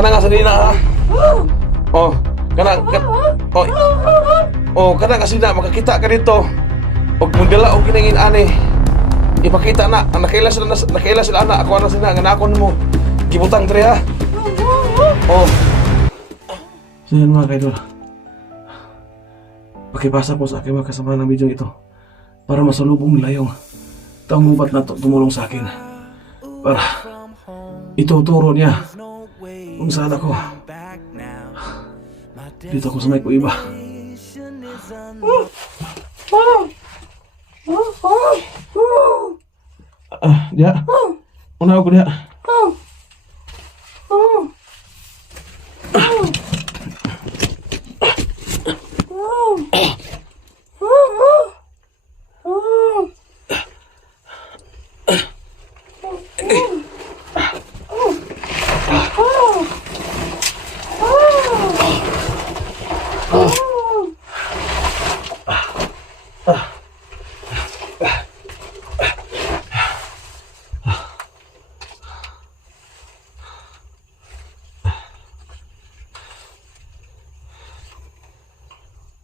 kana nga sa nina ha. Oh, oh, oh, kana kasi na makakita ka dito. Og mundala og kinangin ani. Ipakita na, nakailan sila na, ako na sila, ganakon mo. Gibutang dre ha. Oh. So yan mga kaidol. Pakibasa po sa aking mga kasama ng video ito para masalubong nila yung taong gubat na tumulong sa akin. Para ituturo niya kung saan ako. Dito ako sa may kuiba. Dia. Una ako dia.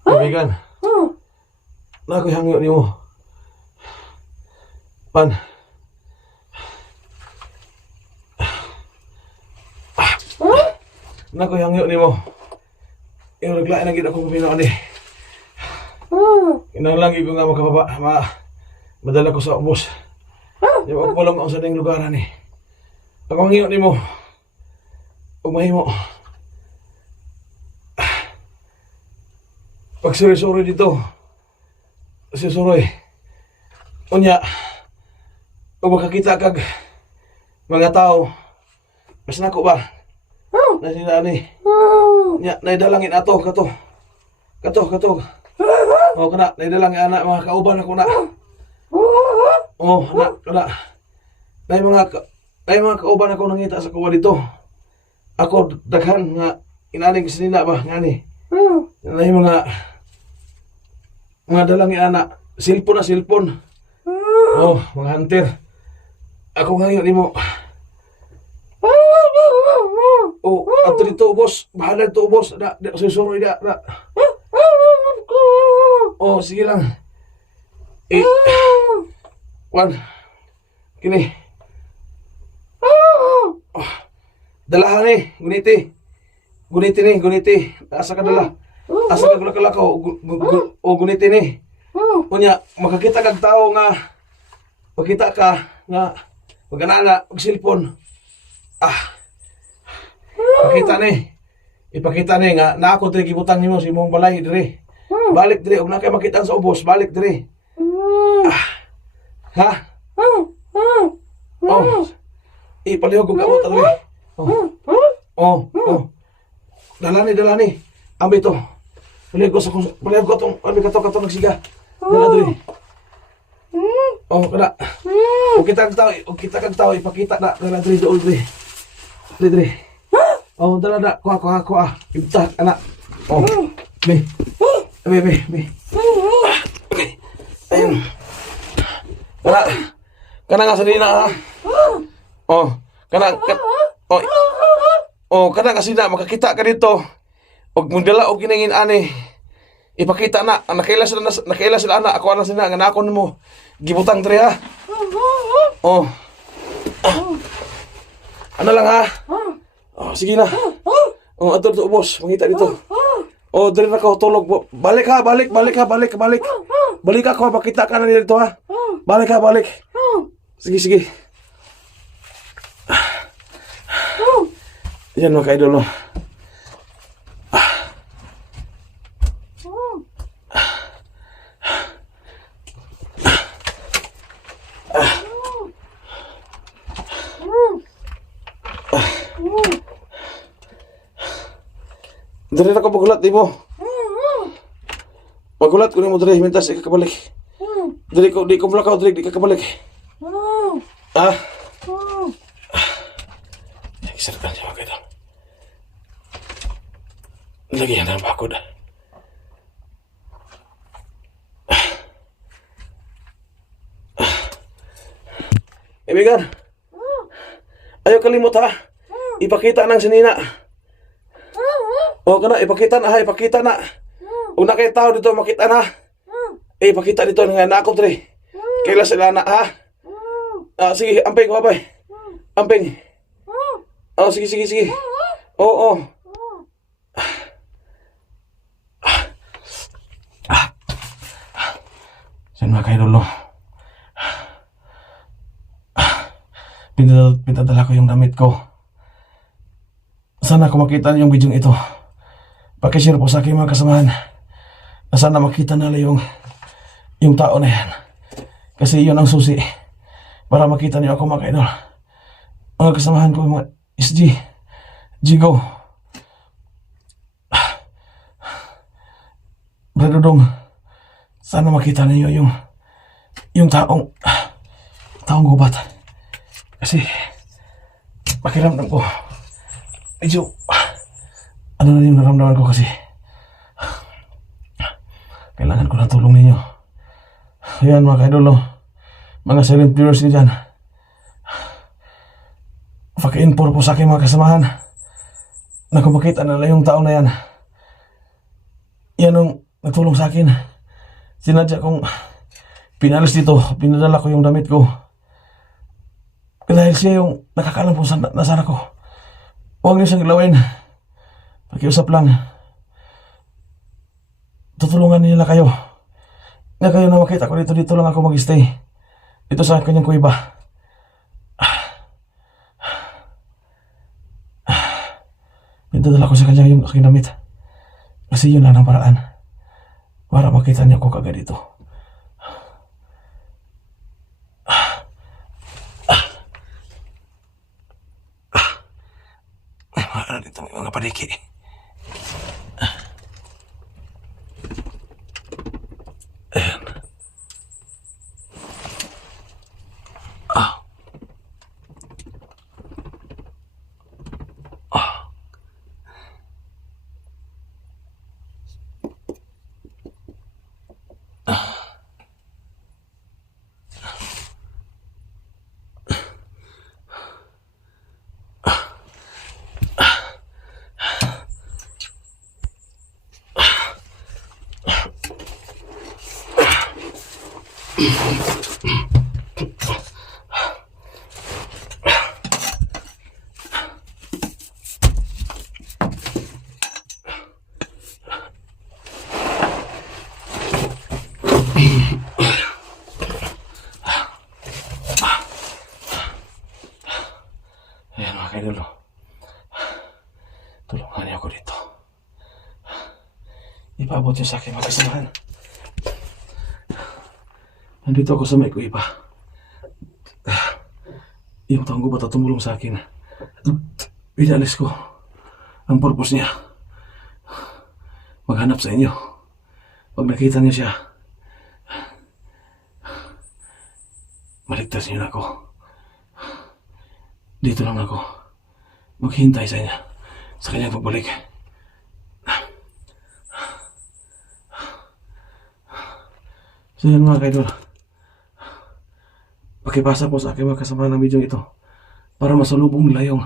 Kaibigan, na ako'y hangyo ni mo. Pan. Na ako'y hangyo ni mo. Yung naglain na gid akong pamino ani. Kinahanglan ko nga makababa, madala ko sa ubos. Yung pagpulong ako sa ding lugar ani. Ako hangyo ni mo. Ug mahimo. Pagsuri-suri dito, sisuroy. Unya, kung makakita kag mga tao, mas nako ba? Na sila ni. Nya, naidalangin ato, kato. O, kana, naidalangin anak, mga kauban ako na. O, anak, kana. Nay mga kauban ako nangita sa kuwa dito. Ako, daghan nga, inaning sinina ba, nga ni. Nay mga dalangin anak, silpon. Oh, mga hunter. Ako ngayon ni mo. Oh, ato dito boss, bahala dito boss. Da susuroy da. Oh, sige lang. Wan. Kini. Oh, dalahan ni, guniti. Guniti. Asa ka dala? Asa ka kalakaw o guniti ni. Unya, makakita kag tao nga makita ka nga maganana og cellphone. Ipakita ni nga na ako diri gibutang nimo sa imong balay diri. Balik diri og na kay makita sa ubos, balik diri. Ha? Oh. Ipalihog ko gamot diri. Oh. Dalani. Ambi to. Palihog ko tong ambi kato nagsiga. Dala diri. Oh, kada. O kita kag tao, ipakita na dala diri dool diri. Diri. Oh, dala kuha. Ibta anak. Oh. Be. Ayun. Kana nga sa nina ha. Oh, Oh, kana kasi na makakita ka dito. Og mundala og kinangin ani. Ipakita na, nakailan sila na, ako na sila, ganakon mo. Gibutang dre ha. Oh. Ano lang ha? Oh, sige na. Oh, ato boss, makita dito. Oh, dre na ka tulog. Balik ha. Balik ako, makita ka na dito ha. Balik. Sige. Yan mga ka-idol. Dari na ka magulat, di mo? Magulat ko ni mo dari, mintas ikakabalik. Di ko malakaw, di kakabalik. Isarapan siya mga kaidol. Lagyan na ang bakod. Kaibigan, ayaw kalimot ha. Ipakita ng sinina. O kana, ipakita na ha, ipakita na. Kung na kayo tao dito, makita na. Ipakita dito nga na ako, Dre. Kaila sila na, ha? Sige, amping, wabay. Amping. Sige, sige, sige. Oo. Saan mga kaidolo? Pinadala ko yung damit ko. Sana kung makita yung video ito, pakishare po sa aking mga kasamahan na sana makita nila yung tao na yan. Kasi yun ang susi para makita niyo ako mga kaidol. Mga kasamahan ko, mga SG, Jigo, Bradodong, sana makita niyo yung taong gubat. Kasi pakiramdam ko medyo ano na yung naramdaman ko kasi kailangan ko ng tulong ninyo. Ayan mga kaidolo, mga silent viewers niyo dyan, paki-inform po sa aking mga kasamahan na kung makita nila yung tao na yan, yan ang nagtulong sa akin. Sinadya kong pinalis dito, pinadala ko yung damit ko dahil siya yung nakakaalam po sa nasara ko. Huwag niyo siyang ilawin, pakiusap lang, tutulungan nila kayo. Nga kayo na makita ko dito lang ako mag-stay dito sa kanyang kuiba. Pinadala ko sa kanya yung aking damit kasi yun lang ang paraan para makita niya ko kagad dito. Ano dito mga padiki? Ayan. Ayan mga kaidolo, tulungan niyo ako dito. Ipaabot niyo sa akin mga kasamahan. Nandito ako sa may kuiba. Yung taong gubat at tumulong sa akin, pinalis ko. Ang purpose niya, maghanap sa inyo. Pag nakita niyo siya, maligtas niyo na ako. Dito lang ako maghintay sa niya, sa kanyang pagbalik. So yan mga kaidol, pakipasa po sa aking mga kasama ng video ito para masalubong nila yung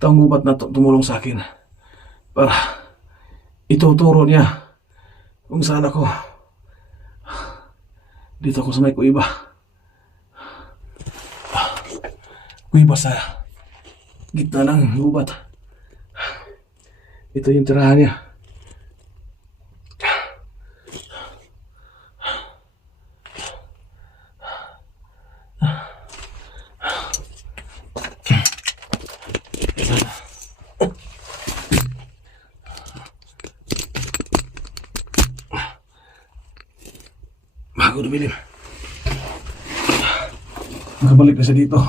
taong gubat na tumulong sa akin, para ituturo niya kung saan ako. Dito ako sa may kuiba sa gitna ng gubat. Ito yung tirahan niya. Bago dumilim, nakabalik na siya dito.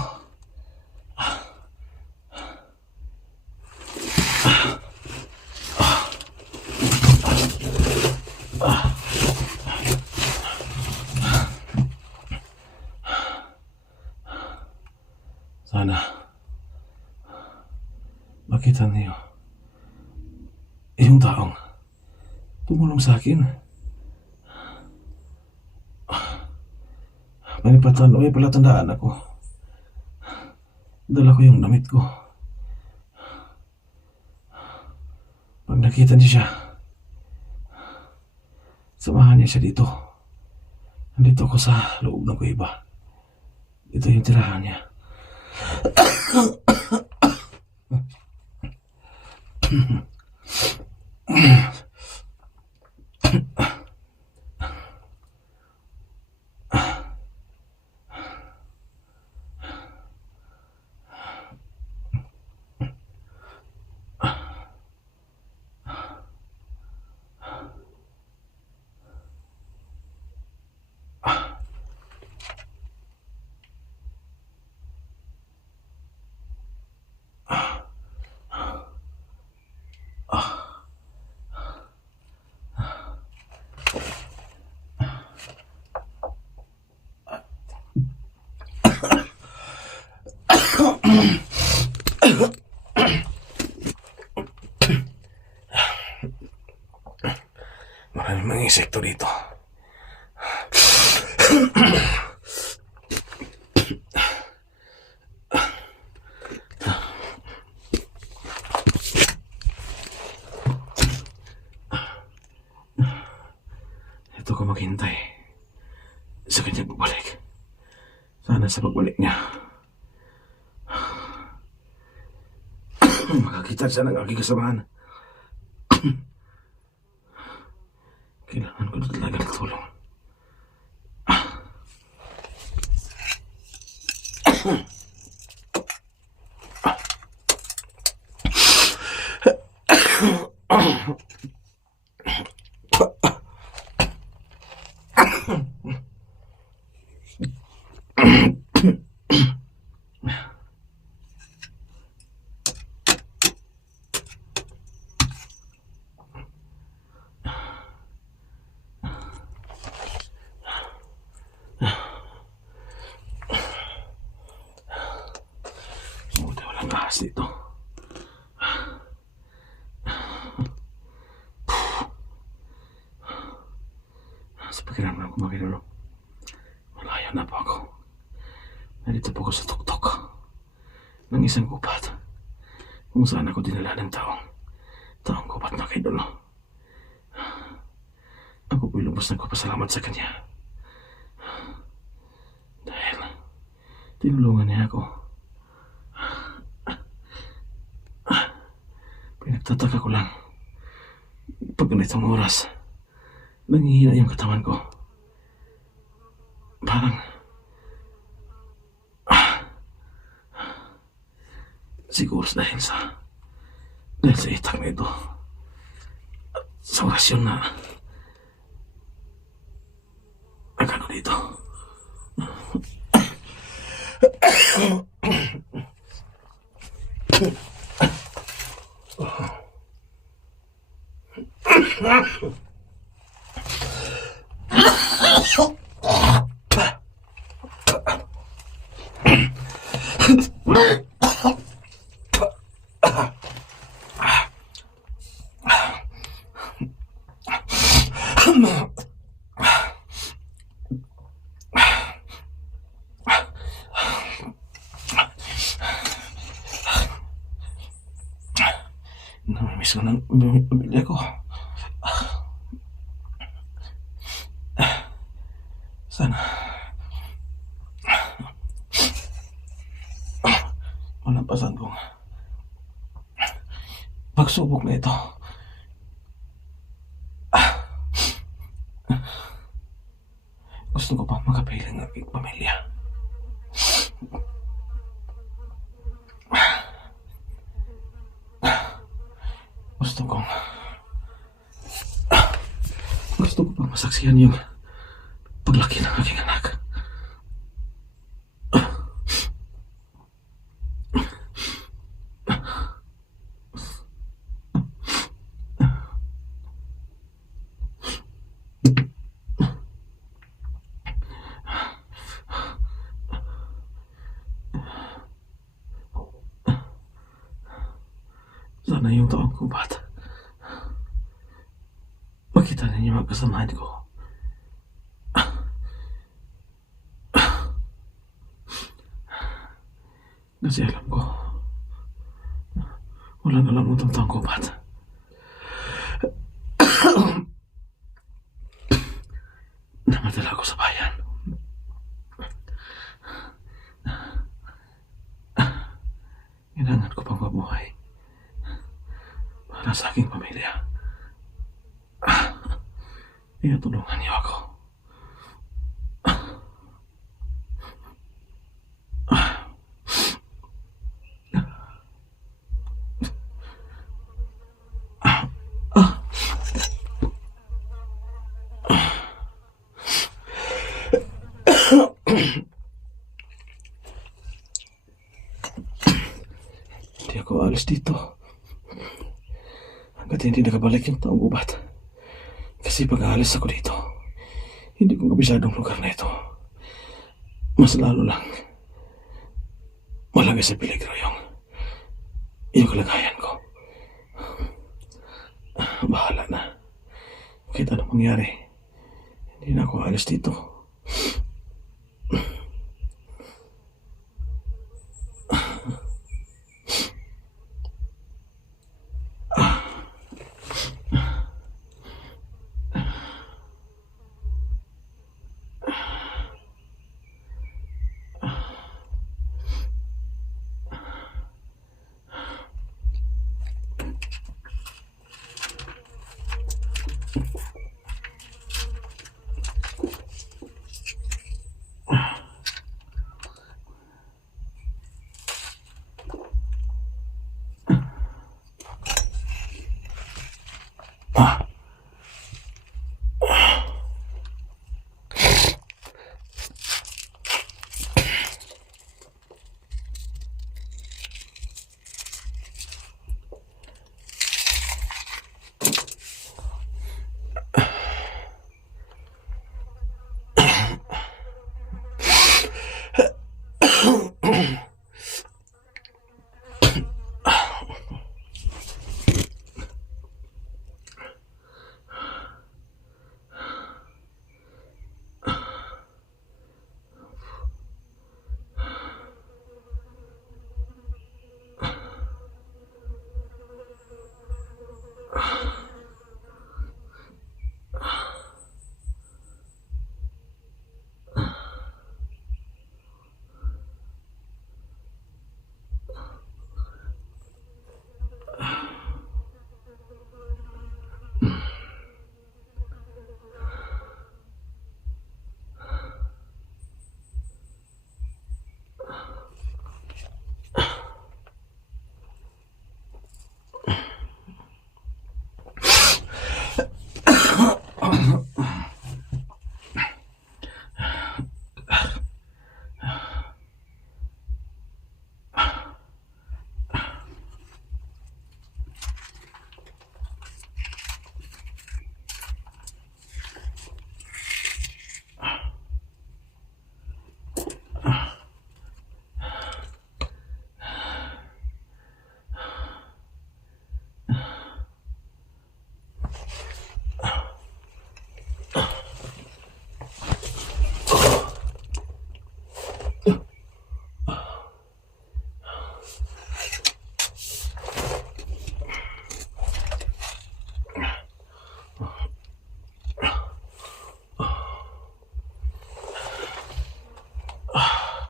Sana makita niyo yung taong tumulong sa akin. May palatandaan ako. Dala ko yung damit ko. Pag Pag nakita niya siya, samahan niya siya dito. Nandito ako sa loob ng kuweba. Ito yung tirahan niya. Maraming mga insekto dito. Ito ko maghintay sa kanyang pagbalik. Sana sa pagbalik niya makakita siya ng aking kasamahan. Kailangan ko na talaga ng tulong. Walang ahas dito. Sa pakiramdam ko makinulong. Malayo na po ako. Nandito po ako sa tuktok ng isang gubat kung saan ako dinala ng taong gubat na kay Dolo. Ako po'y lubos nagpapasalamat sa kanya dahil tinulungan niya ako. Pinagtataka ko lang pag ganitong oras nangihina yung katawan ko. Parang siguro dahil sa itak na ito at sa orasyon na nagano dito. Namimiss ko ng pamilya ko. Sana malampasan kong pagsubok na ito. Gusto ko pa makapiling ng aking pamilya. Gusto ko pa masaksihan yung paglaki ng aking anak. Sana yung taong kubat makita ninyo ang kasamahan ko. Kasi alam ko walang alam mo itong taong kubat. buhay para sa aking pamilya. Tulungan niyo ako. Hindi ako alis dito hanggat hindi nakabalik yung taong gubat. Kasi pag aalis ako dito, hindi ko kabisadong lugar na ito. Mas lalo lang malagay sa peligro yung kalagayan ko. Bahala na. Kahit anong mangyari, hindi na ako alis dito. Ah.